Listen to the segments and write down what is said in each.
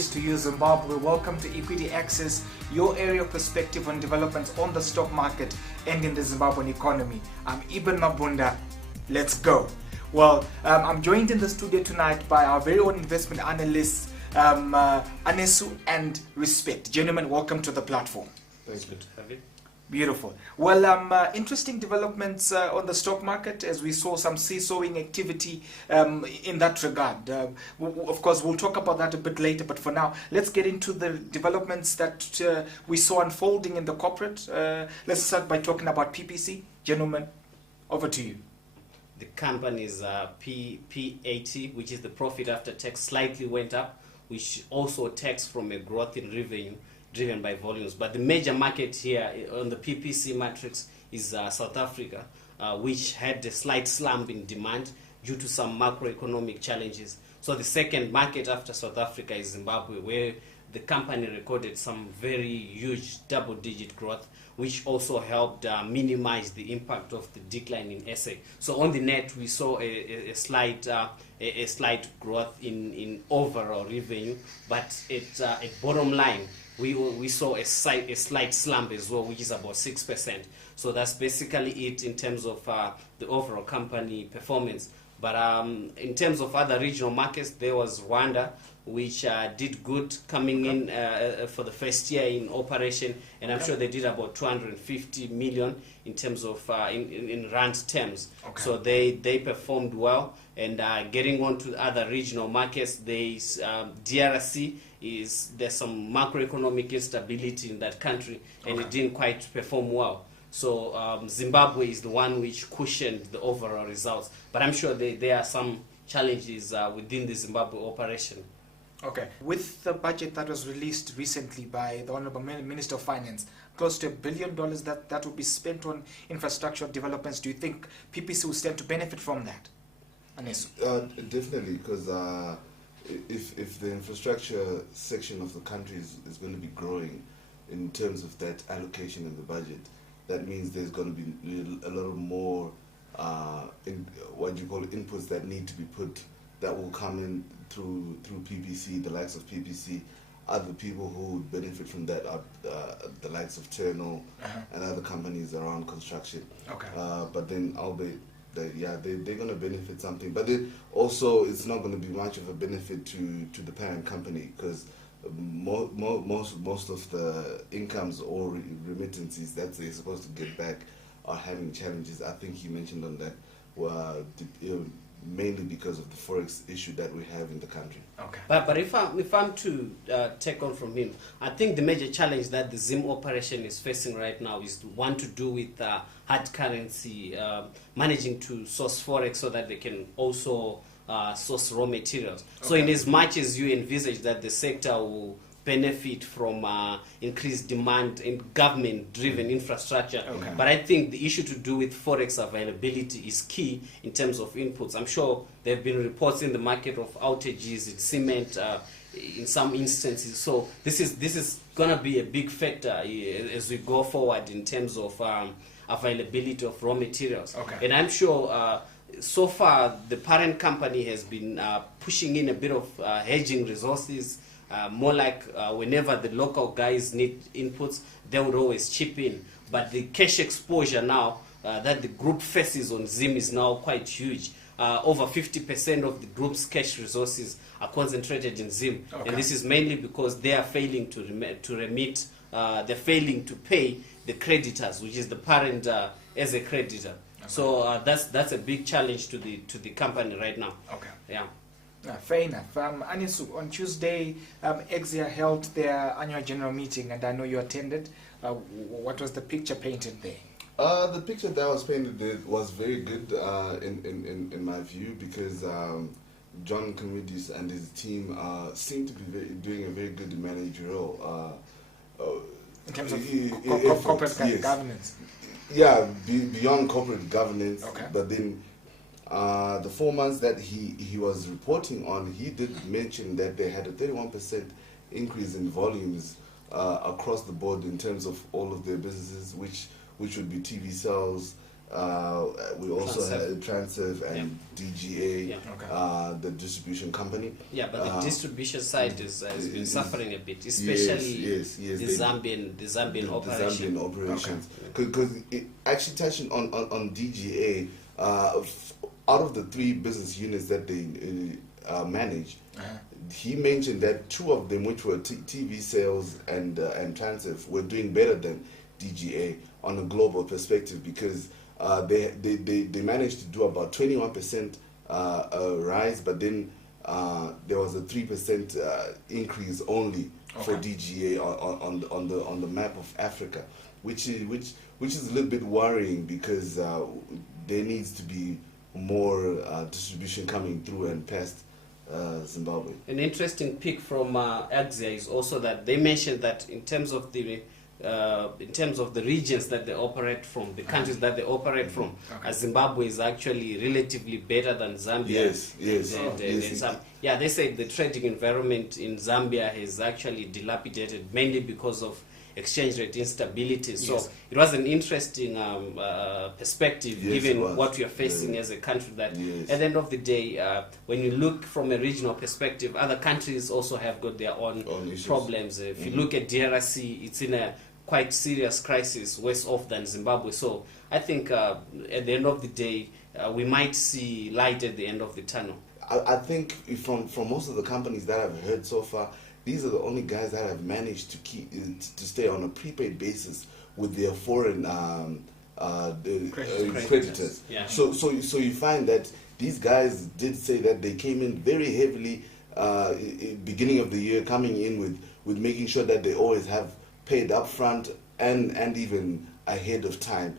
Peace to you, Zimbabwe. Welcome to Equity Access, your area of perspective on developments on the stock market and in the Zimbabwean economy. I'm Ibn Mabunda. Let's go. Well, I'm joined in the studio tonight by our very own investment analysts, Anesu and Respect. Gentlemen, welcome to the platform. Thanks, good to have you. Beautiful. Well, interesting developments on the stock market as we saw some seesawing activity in that regard. Of course, we'll talk about that a bit later, but for now, let's get into the developments that we saw unfolding in the corporate. Let's start by talking about PPC. Gentlemen, over to you. The company's P80, which is the profit after tax, slightly went up, which also takes from a growth in revenue driven by volumes. But the major market here on the PPC matrix is South Africa, which had a slight slump in demand due to some macroeconomic challenges. So the second market after South Africa is Zimbabwe, where the company recorded some very huge double-digit growth, which also helped minimize the impact of the decline in SA. So on the net, we saw a slight growth in overall revenue, but at bottom line, we saw a slight slump as well, which is about 6%. So that's basically it in terms of the overall company performance. But in terms of other regional markets, there was Rwanda, which did good coming in for the first year in operation, and I'm sure they did about 250 million in terms of in rand terms. So they performed well. And getting on to other regional markets, there's DRC. There's some macroeconomic instability in that country, and it didn't quite perform well. So Zimbabwe is the one which cushioned the overall results. But I'm sure there are some challenges within the Zimbabwe operation. Okay. With the budget that was released recently by the Honorable Minister of Finance, close to $1 billion that will be spent on infrastructure developments, do you think PPC will stand to benefit from that? Anesu? Definitely, because if the infrastructure section of the country is going to be growing in terms of that allocation in the budget, that means there's going to be a little more inputs that need to be put, that will come in through PPC, the likes of PPC. Other people who would benefit from that are the likes of Terno and other companies around construction. But then they're going to benefit something. But then also, it's not going to be much of a benefit to the parent company, because most of the incomes or remittances that they're supposed to get back are having challenges. I think you mentioned on that, mainly because of the forex issue that we have in the country. But if I'm to take on from him, I think the major challenge that the Zim operation is facing right now is one to do with hard currency, managing to source forex so that they can also source raw materials. So in as much as you envisage that the sector will benefit from increased demand in government-driven infrastructure. But I think the issue to do with forex availability is key in terms of inputs. I'm sure there have been reports in the market of outages in cement in some instances. So this is going to be a big factor as we go forward in terms of availability of raw materials. And I'm sure so far the parent company has been pushing in a bit of hedging resources. More like whenever the local guys need inputs, they would always chip in. But the cash exposure now that the group faces on Zim is now quite huge. Over 50% of the group's cash resources are concentrated in Zim. And this is mainly because they are failing to remit, they're failing to pay the creditors, which is the parent as a creditor. So that's a big challenge to the company right now. Fair enough. Anesu, on Tuesday, AXIA held their annual general meeting, and I know you attended. What was the picture painted there? The picture that was painted there was very good in my view, because John Comidis and his team seem to be doing a very good managerial in terms of corporate governance. Yeah, beyond corporate governance, but then the 4 months that he was reporting on, he did mention that they had a 31% increase in volumes across the board in terms of all of their businesses, which would be TV sales, We also Transurf. had Transurf and DGA, Yeah. Okay. the distribution compcompany. Yeah, but the distribution side has been suffering a bit, especially yes, the they- Zambian the operation. Zambian operations. Because actually touching on DGA, out of the 3 business units that they manage, he mentioned that 2 of them, which were TV sales and Transurf, were doing better than DGA on a global perspective, because they managed to do about 21% rise, but then there was a 3% increase only for DGA on the map of Africa, which is a little bit worrying, because there needs to be more distribution coming through and past Zimbabwe. An interesting pick from AXIA is also that they mentioned that in terms of the regions that they operate from, the countries that they operate from, Zimbabwe is actually relatively better than Zambia. Yes. Yeah, they said the trading environment in Zambia is actually dilapidated, mainly because of exchange rate instability. So it was an interesting perspective, given what we are facing as a country, that at the end of the day, when you look from a regional perspective, other countries also have got their own problems. If you look at DRC, it's in a quite serious crisis, worse off than Zimbabwe. So I think at the end of the day, we might see light at the end of the tunnel. I think from most of the companies that I've heard so far, these are the only guys that have managed to stay on a prepaid basis with their foreign creditors. Yeah. So you find that these guys did say that they came in very heavily beginning of the year, coming in with making sure that they always have paid up front and even ahead of time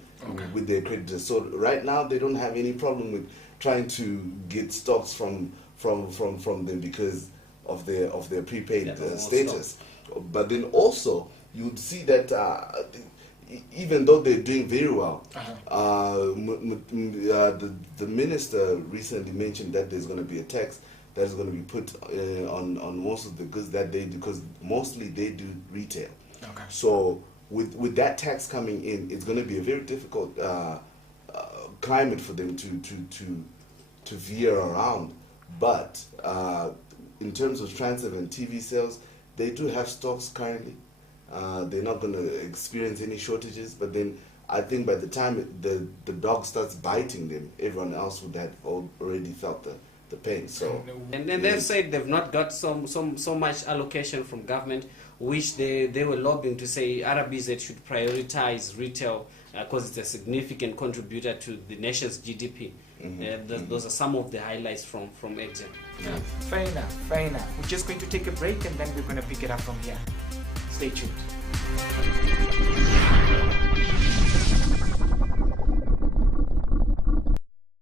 with their creditors. So right now they don't have any problem with trying to get stocks from them because of their prepaid status. But then also you'd see that even though they're doing very well, the minister recently mentioned that there's going to be a tax that is going to be put on most of the goods that they do, because mostly they do retail. Okay. So with that tax coming in, it's going to be a very difficult climate for them to veer around. But in terms of Transurf and TV sales, they do have stocks currently. They're not going to experience any shortages. But then I think by the time the dog starts biting them, everyone else would have already felt the pain. So and then they've said they've not got so much allocation from government, which they were lobbying to say RBZ should prioritize retail because it's a significant contributor to the nation's GDP. Those are some of the highlights from AGM. Yeah. Fair enough. We're just going to take a break and then we're going to pick it up from here. Stay tuned.